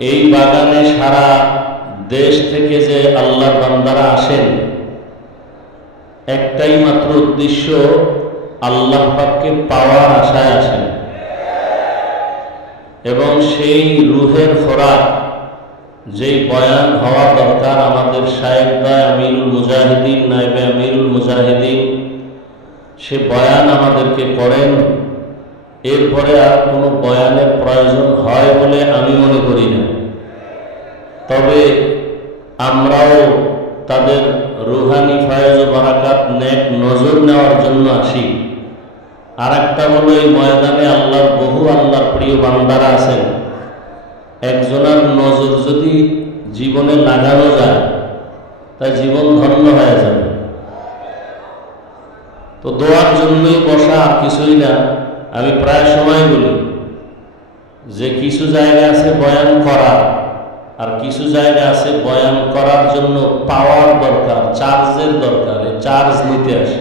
এই বাগানে সারা দেশ থেকে যে আল্লাহর বান্দারা আসেন, একটাই মাত্র উদ্দেশ্য, আল্লাহ পাককে পাওয়ার আশায় আসেন। এবং সেই রুহের খোরাক, যেই বয়ান হওয়া দরকার, আমাদের শায়েখ ভাই আমিরুল মুজাহিদিন, নায়েবে আমিরুল মুজাহিদিন সে বয়ান আমাদেরকে করেন। এরপরে আর কোনো বয়ানের প্রয়োজন হয় বলে আমি মনে করি না। তবে আমরাও তাদের রুহানি ফায়েজ ও বারাকাত নেক নজর নেওয়ার জন্য আসি। আর একটা হলো, এই ময়দানে আল্লাহর বহু আল্লাহর প্রিয় বান্দারা আছেন, একজনের নজর যদি জীবনে লাগানো যায় তা জীবন ধন্য হয়ে যাবে। তো দোয়ার জন্যই বসা, আর কিছুই না। আমি প্রায় সময় বলি যে কিছু জায়গা আছে বয়ান করার, আর কিছু জায়গা আছে বয়ান করার জন্য পাওয়ার দরকার, চার্জের দরকার, চার্জ নিতে আসে।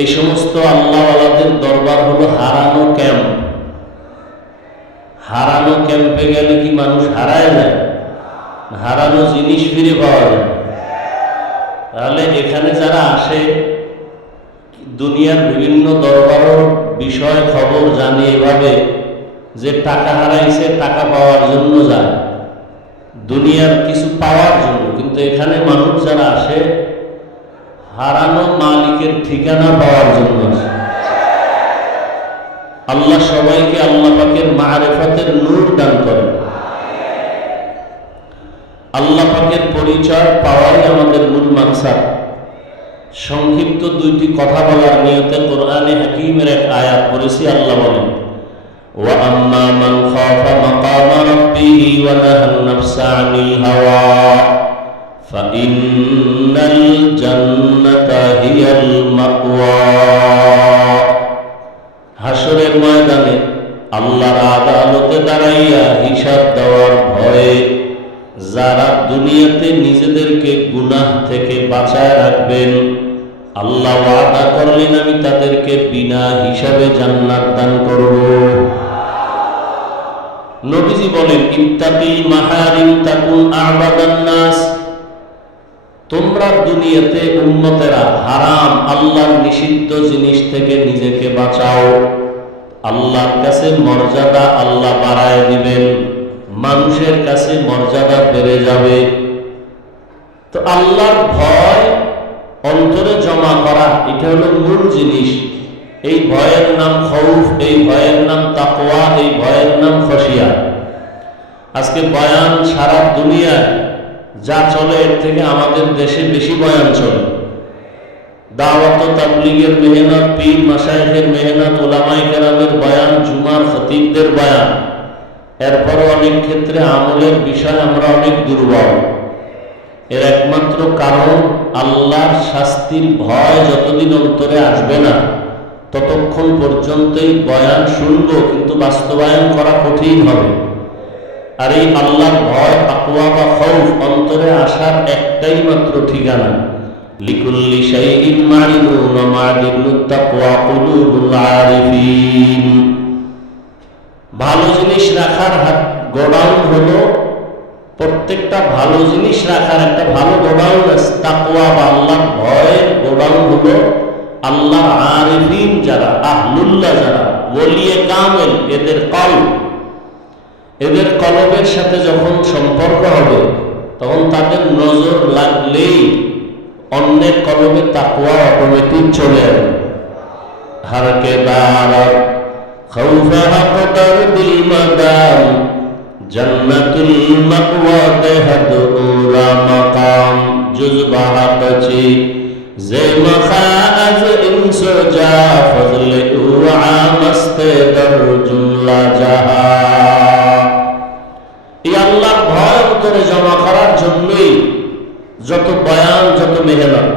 এই সমস্ত আল্লাহওয়ালাদের দরবার হলো হারানো ক্যাম্প। হারানো ক্যাম্পে গেলে কি মানুষ হারায় যায়? হারানো জিনিস ফিরে পাওয়া যায়। তাহলে এখানে যারা আসে, দুনিয়ার বিভিন্ন দরবারের বিষয় খবর জানি এভাবে যে টাকা হারাইছে, টাকা পাওয়ার জন্য যায়, দুনিয়ার কিছু পাওয়ার জন্য। কিন্তু এখানে মানুষ যারা আসে, হারানো মালিকের ঠিকানা পাওয়ার জন্য আসে। আল্লাহ সবাইকে আল্লাহ পাকের মারিফাতের নূর দান করেন। আল্লাহ পাকের পরিচয় পাওয়াই আমাদের মূল মাকসাদ। সংক্ষিপ্ত দুইটি কথা বলার নিয়তে কোরআনে হাকিমের এক আয়াত পড়েছি। আল্লাহ বলেন, ওয়া আম্মা মান খাফা মাকামা রাব্বিহি ওয়া নাহান নাফসা আনিল হাওয়া ফাইন্নাল জান্নাতা হিয়াল মাওয়া। হাসরের ময়দানে আল্লাহর আদালতে দাঁড়াইয়া হিসাব দেওয়ার ভয়ে যারা দুনিয়াতে নিজেদেরকে গুনাহ থেকে বাঁচায় রাখবেন, আল্লাহ ওয়াদা করলেন আমি তাদেরকে বিনা হিসাবে জান্নাত দান করব। নবীজি বলেন, ইত্তাকিল মাহারিম তাকুন আ'বাদান নাস। তোমরা দুনিয়াতে উম্মতেরা হারাম, আল্লাহর নিষিদ্ধ জিনিস থেকে নিজেকে বাঁচাও। আল্লাহর কাছে মর্যাদা আল্লাহ বাড়ায় দিবেন, মানুষের কাছে মর্যাদা বেড়ে যাবে। তো আল্লাহর ভয় অন্তরে জমা করা, এটা হলো মূল জিনিস। এই ভয়ের নাম খৌফ, এই ভয়ের নাম তাকওয়া, এই ভয়ের নাম খশিয়া। আজকে বয়ান সারা দুনিয়ায় যা চলে, এর থেকে আমাদের দেশে বেশি বয়ান চলে। দাওয়াত ও তাবলীগের মেহনত, পীর মাশায়েখের মেহনত, উলামায়ে কেরামের বয়ান, জুমার খতিবদের বয়ান। এরপরও অনেক ক্ষেত্রে আমলের বিষয় আমরা অনেক দুর্বল। এর একমাত্র কারণ, আল্লাহর শাস্তির ভয় যতদিন অন্তরে আসবে না, ততক্ষণ পর্যন্তই বয়ান শুনবো, কিন্তু বাস্তবায়ন করা কঠিন হবে। আর এই আল্লাহর ভয়, তাকওয়া বা খৌফ অন্তরে আসার একটাই মাত্র ঠিকানা, লিকুল্লি শাইইন মা'ইনুন ওয়া মা'দিনুত তাকওয়া কুলুবুল আরিফিন। ভালো জিনিস রাখার গোডাউন হলো, প্রত্যেকটা ভালো জিনিস রাখার একটা ভালো গোডাউন আছে। তাকওয়া বা আল্লাহর ভয়ের গোডাউন হলো আল্লাহর আরিফিন যারা, আহলুল্লাহ যারা, ওলিয়ে কামেল, এদের কলব, এদের কলবের সাথে যখন সম্পর্ক হবে, তখন তাদের নজর লাগলেই অন্যের কলবে তাকওয়া অটোমেটিক চলে আসবে। হারকে দারাত খাউফা কদর দিল মাদাম জান্নাতুল মাওয়া দেহদুরা মাকাম জুজবাহা কচি যে মখাজ ইনসুজা ফজলে উআ মস্তে দর জুমলা জাহা। এই আল্লাহর ভয় অন্তরে জমা করার জন্যই যত বয়ান, যত মেহনত।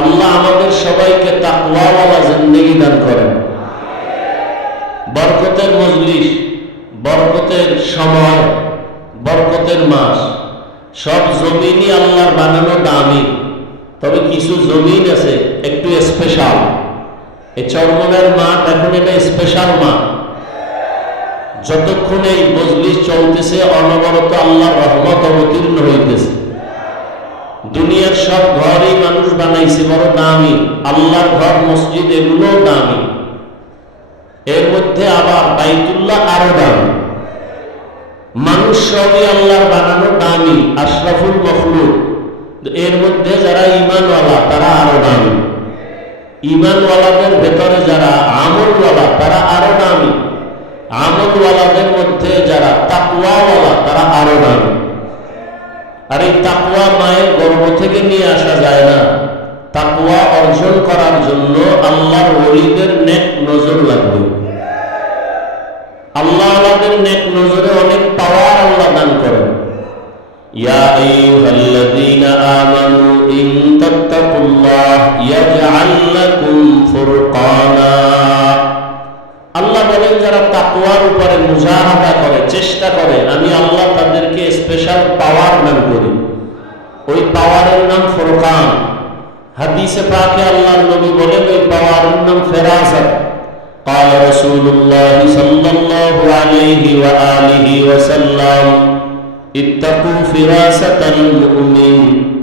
আল্লাহ আমাদের সবাইকে তাকওয়াওয়ালা জিন্দেগি দান করেন। বরকতের মজলিস, বরকতের সময়, বরকতের মাস। সব জমিনই আল্লাহর বানানো দামি, তবে কিছু জমিন আছে একটু স্পেশাল। এই চরমনের মাঠ এখন এটা স্পেশাল মাঠ। যতক্ষণ এই মজলিস চলতেছে অনবরত আল্লাহর রহমত অবতীর্ণ হইতেছে। দুনিয়ার সব ঘরই মানুষ বানাইছে বড় দামি, আল্লাহর ঘর মসজিদ এগুলো দামি, এর মধ্যে আবার বাইতুল্লাহ আরো দামি। মানুষ সবই আল্লাহর বানানো দামি, আশরাফুল মখলুক, এর মধ্যে যারা ঈমানওয়ালা তারা আরো দামি। ঈমানওয়ালাদের ভেতরে যারা আমলওয়ালা তারা আরো দামি, আমলওয়ালাদের মধ্যে যারা তাকওয়াওয়ালা তারা আরো দামি। আর এই তাকওয়া মায়ের গর্ভ থেকে নিয়ে আসা যায় না। তাকওয়া অর্জন করার জন্য আল্লাহর ওলিদের নেক নজর লাগবে। আল্লাহওয়ালাদের নেক নজরে অনেক পাওয়ার আল্লাহ দান করেন। ইয়া আইয়ুহাল্লাযীনা আমানু ইন তাত্তাকুল্লাহ ইয়াজআল লাকুম ফুরকানা। আল্লাহ বলেন যারা তাকওয়ার উপরে মুজাহাদা করে, চেষ্টা করে, আমি আল্লাহ তাদেরকে স্পেশাল পাওয়ার দান করি। ওই পাওয়ারের নাম ফুরকান। হাদিসে পাকে আল্লাহর নবী বলেন ওই পাওয়ারের নাম ফেরাসাত। قال رسول الله صلى الله عليه وآله وسلم اتقوا فراسة المؤمن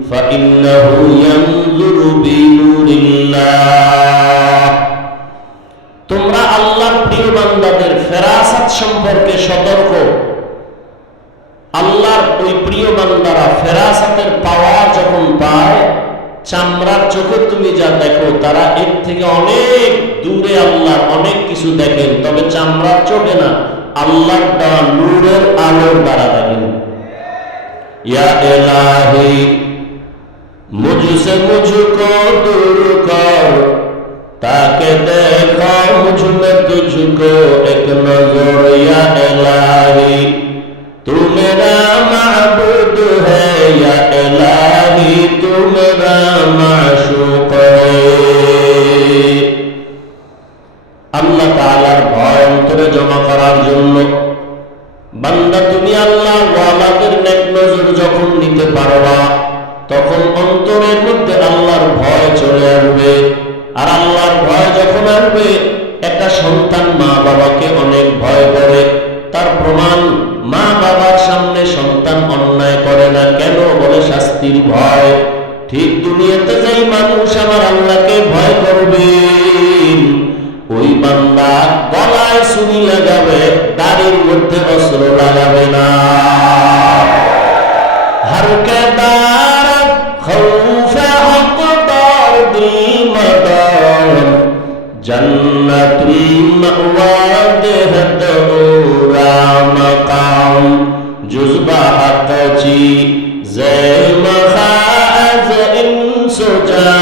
فإنه ينظر بنور الله। তোমরা আল্লাহর প্রিয় বান্দাদের ফেরাসাত সম্পর্কে সতর্ক। আল্লাহর ওই প্রিয় বান্দারা ফেরাসাতের পাওয়ার যখন পায়, চামড়ার চোখে তুমি যা দেখো তারা এর থেকে অনেক দূরে আল্লাহর অনেক কিছু দেখেন, তবে চামড়ার চোখে না, আল্লাহর দেওয়া নূরের আলোর দ্বারা দেখেন। ইয়া ইলাহি মুঝসে মুঝকো দূর কর, তাকে দেখো মুঝমে তুঝকো এক নজর। ইয়া ইলাহি तू मेरा माबूद है, या इलाही तू मेरा माशूक है। আল্লাহ তাআলার ভয় অন্তরে জমা করার জন্য বান্দা তুমি আল্লাহ ওয়ালাদের নেক নজর যখন নিতে পারবা, তখন অন্তরের মধ্যে আল্লাহর ভয় চলে আসবে। আর আল্লাহর ভয় যখন আসবে, একটা সন্তান মা বাবাকে অনেক ভয় করে। তার প্রমাণ, মা বাবার সামনে সন্তান অন্যায় করে না কেন? বলে শাস্তির ভয়। ঠিক দুনিয়াতে যেই মানুষ আমার আল্লাহকে ভয় করবে, ওই বান্দা গলায় ছুরি লাগাবে, দাড়ির মধ্যে অস্ত্র লাগাবে না। হরকে দার খৌফে হকদার দিল মদার, জান্নাতুল মাওয়া দেহত مقام جزبہ قچی زی مخاز انسجا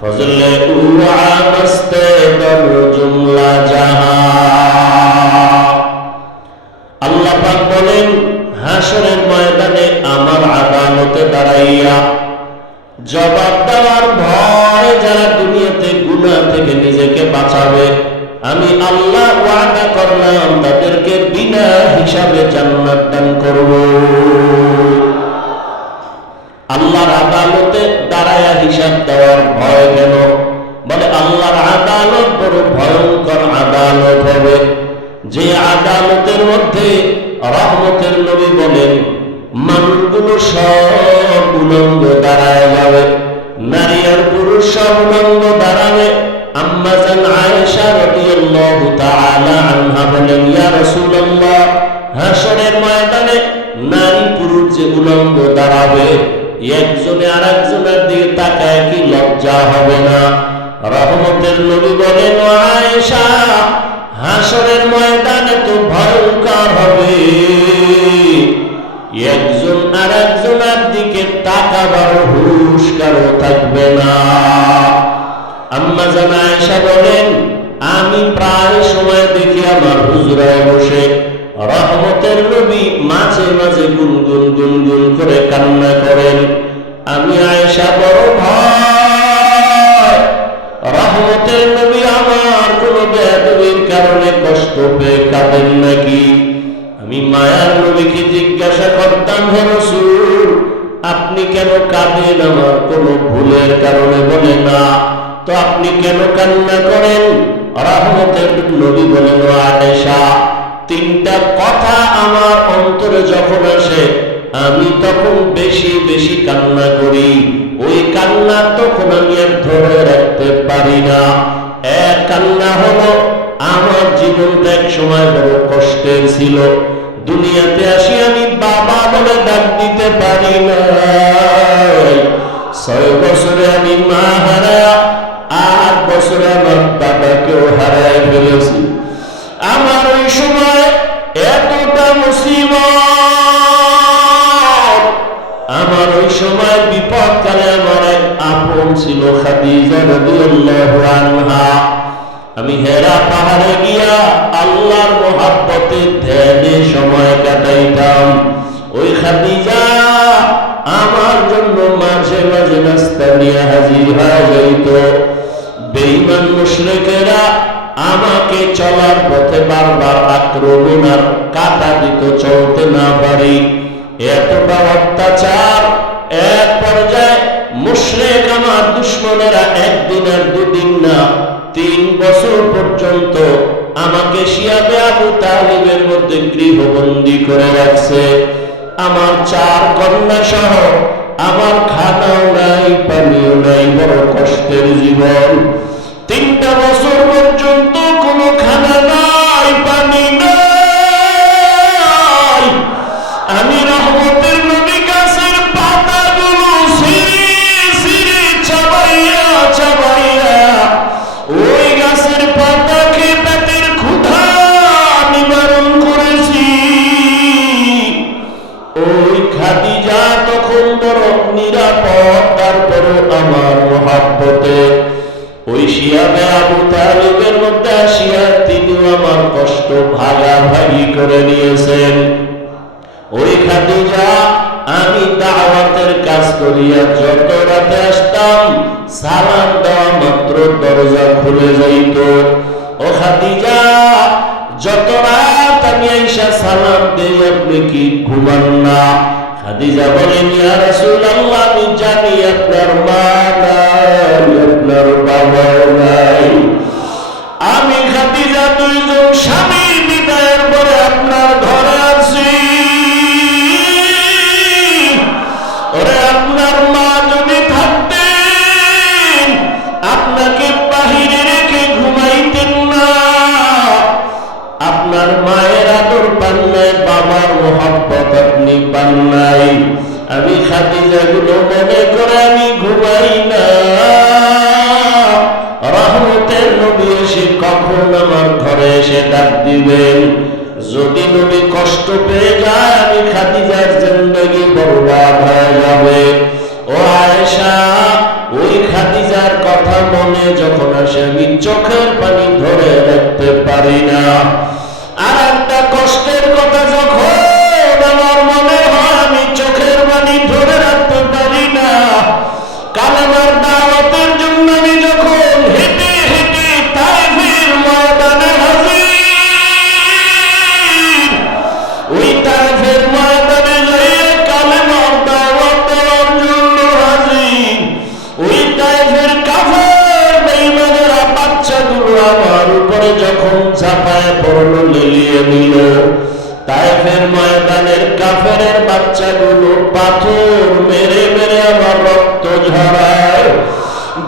فضل اوعا مست در جملہ جہاں। আল্লাহ পাক বলেন হাসরের ময়দানে আমার আদালতে দাঁড়াইয়া জবাব দেওয়ার ভয় যারা দুনিয়াতে গুনাহ থেকে নিজেকে বাঁচাবে, আমি আল্লাহ ওয়াদা করলাম তাদেরকে বিনা হিসাবে জান্নাত দান করব। আল্লাহর আদালতে দাঁড়ায়া হিসাব দেওয়ার ভয় কেন? বলে আল্লাহর আদালত বড় ভয়ঙ্কর আদালত হবে, যে আদালতের মধ্যে রহমতের নবী বলেন মানুষগুলো সব উলঙ্গ দাঁড়ায় যাবে, নারী আর পুরুষ সব উলঙ্গ দাঁড়াবে। আম্মা জান আয়েশা রাদিয়াল্লাহু তাআলা আনহা বলেন, ইয়া রাসূলুল্লাহ, হাসরের ময়দানে নারী পুরুষ যে উলঙ্গ দাঁড়াবে, একজনে আরেকজনের দিকে তাকায় কি লজ্জা হবে না? রহমতের নবী বলেন, ও আয়েশা, হাসরের ময়দানে তো ভয়ঙ্কর হবে, একজন আরেকজনের দিকে তাকাবার হুঁশ কারো থাকবে না। আম্মা জান আয়েশা বলেন, আমি প্রায় সময় দেখি আমার হুজরায় বসে রহমতের নবী মাঝে মাঝে গুনগুন গুনগুন করে কান্না করেন। আমি আয়েশা বড় ভয়, রহমতের নবী আমার কোন বেয়াদবির কারণে কষ্ট পেয়ে কাঁদেন নাকি? আমি মায়ার নবীকে জিজ্ঞাসা করতাম, হে রাসূল, আপনি কেন কাঁদেন? আমার কোন ভুলের কারণে? বলে না। তো আপনি কেন কান্না করেন? রহমতের নবী বলেন, আয়েশা, তিনটা কথা আমার অন্তরে যখন আসে আমি তখন বেশি বেশি কান্না করি। ওই কান্না তখন আমি আর ধরে রাখতে পারি না। এক কান্না হলো আমার জীবনটা এক সময় বড় কষ্টের ছিল। দুনিয়াতে আসি আমি বাবা বলে ডাক দিতে পারি না। 6 বছরে আমি মা হারায়া, 8 বছরে আমার বাবাকেও হারায় ফেলেছি। আমার ওই সময় এতটা মুসিবত, আমার ওই সময় বিপদকালে আমার এক আপন ছিল খাদিজা রাদিয়াল্লাহু আনহা। আমি হেরা পাহাড়ে গিয়া আল্লাহর মহব্বতে ধ্যানে সময় কাটাইতাম। ওই খাদিজা আমার জন্য মাঝে মাঝে নাস্তা নিয়ে হাজির হয়ে যাইত। বেঈমান মুশরিকেরা আমাকে চলার পথে বারবার আক্রমণ আর কাটা দিত, চলতে না পারি। এতটা অত্যাচার, এক পর্যায়ে মুশরিক আমার দুশমনেরা একদিন আর দুদিন না 3 বছর পর্যন্ত আমাকে শিয়াবে আবু তালিবের মধ্যে গৃহবন্দী করে রাখছে। আমার 4 কন্যা সহ আমার খানাও নাই, পানিও নাই, বড় কষ্টের জীবন। 3টা বছর পর্যন্ত কোনো খানা নাই, পানি নাই। আমি রহমতের নবী গাছের পাতাগুলো ছিঁড়ে ছিঁড়ে চাবাইয়া চাবাইয়া ওই গাছের পাতাকে পেটের ক্ষুধা নিবারণ করেছি। ওই খাদিজা তখন বড় নিরাপদ, তারপরও আমার মহব্বতে ওই শিয়াবে আবু তালিবের মধ্যে আসিয়া তিনিও আমার কষ্ট ভাগাভাগি করে নিয়েছেন। ওই খাদিজা আমি দাওয়াতের কাজ করিয়া যত রাতে আসতাম সালাম দেওয়া মাত্র দরজা খুলে যাইত। ও খাদিজা, যত রাত আমি আইসা সালাম দেই আপনি কি ঘুমান না? খাদিজা বলেন, ইয়া রাসূলুল্লাহ, আমি জানি আপনার মা নাই, আপনার বাবা নাই। আমি খাদিজা 2 জন স্বামী বিদায়ের পরে আপনার ঘরে আছি। ওরে আপনার মা যদি থাকতেন আপনাকে বাহিরে রেখে ঘুমাইতেন না। আপনার মায়ের আদর পান নাই, বাবার মোহাব্বত আপনি পান নাই। আমি খাদিজা গুলো মনে করে আমি ঘুমাই না। রহমতের নবী এসে কখন আমার ঘরে এসে ডাক দিবেন। যদি নবী কষ্ট পেয়ে যায় আমি খাদিজার জিন্দেগি বরবাদ হয়ে যাবে। ও আয়েশা, ওই খাদিজার কথা মনে যখন আসে আমি চোখের পানি ধরে রাখতে পারি না। আর একটা কষ্টের কথা যখন আমার মনে হয় আমি চোখের পানি ধরে রাখতে পারি না। কালেমার দাওয়াতের জন্য আমি যখন হেঁটে হেঁটে তায়েফের ময়দানে হাজির, ওই তায়েফের ময়দানে যাইয়া কালেমার দাওয়াত দেওয়ার জন্য হাজির, ওই তায়েফের কাফের বেঈমানেরা বাচ্চাগুলো আমার উপরে যখন ঝাঁপায় পড়লো, লেলিয়ে নিল। তায়েফের ময়দানের কাফেরের বাচ্চাগুলো পাথর মেরে মেরে আমার রক্ত ঝরায়।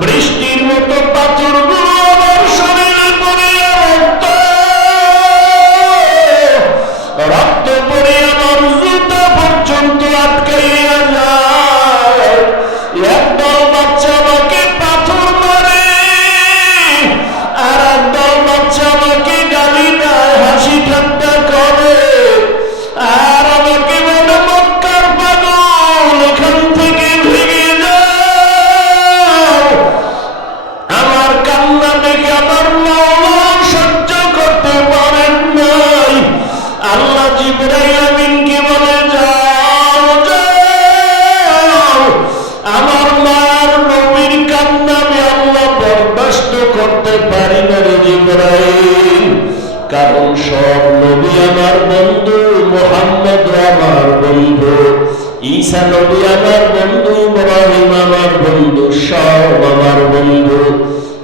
বৃষ্টির মতো পাথরগুলো আমার শরীরে পড়ে রক্ত রক্ত পড়ে আমার জুতা পর্যন্ত আটকাইয়া যায়। একদল বাচ্চা আমাকে পাথর মারে, আর একদল বাচ্চা আমাকে গালি দেয়, হাসি ঠাট্টা করে, আর আমাকে বলে মক্কার পাগল, এখান থেকে ভেঙে যাও। আমার কান্না দেখে আমার মাওলা সহ্য করতে পারেন নাই। আল্লাহ জিবরাইল আমিনকে বলে, যাও যাও, আমার মার নবীর কান্না আমি আল্লাহ বরদাস্ত করতে পারি না রে জিবরাইল। কারণ সব নবী আমার বন্ধু, মুহাম্মদ আমার বন্ধু, ঈসা নবী আমার বন্ধু, ইব্রাহিম আমার বন্ধু, সব আমার বন্ধু।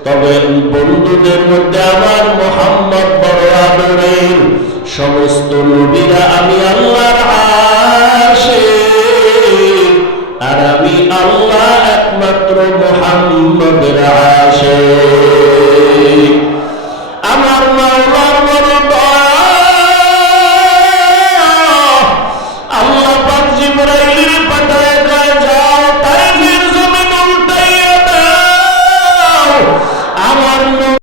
তবে বন্ধুদের মধ্যে আমার মুহাম্মদ বড় আদরের। সমস্ত নবীরা আমি আল্লাহর আশিক, আর আমি আল্লাহ একমাত্র মুহাম্মদের আশিক।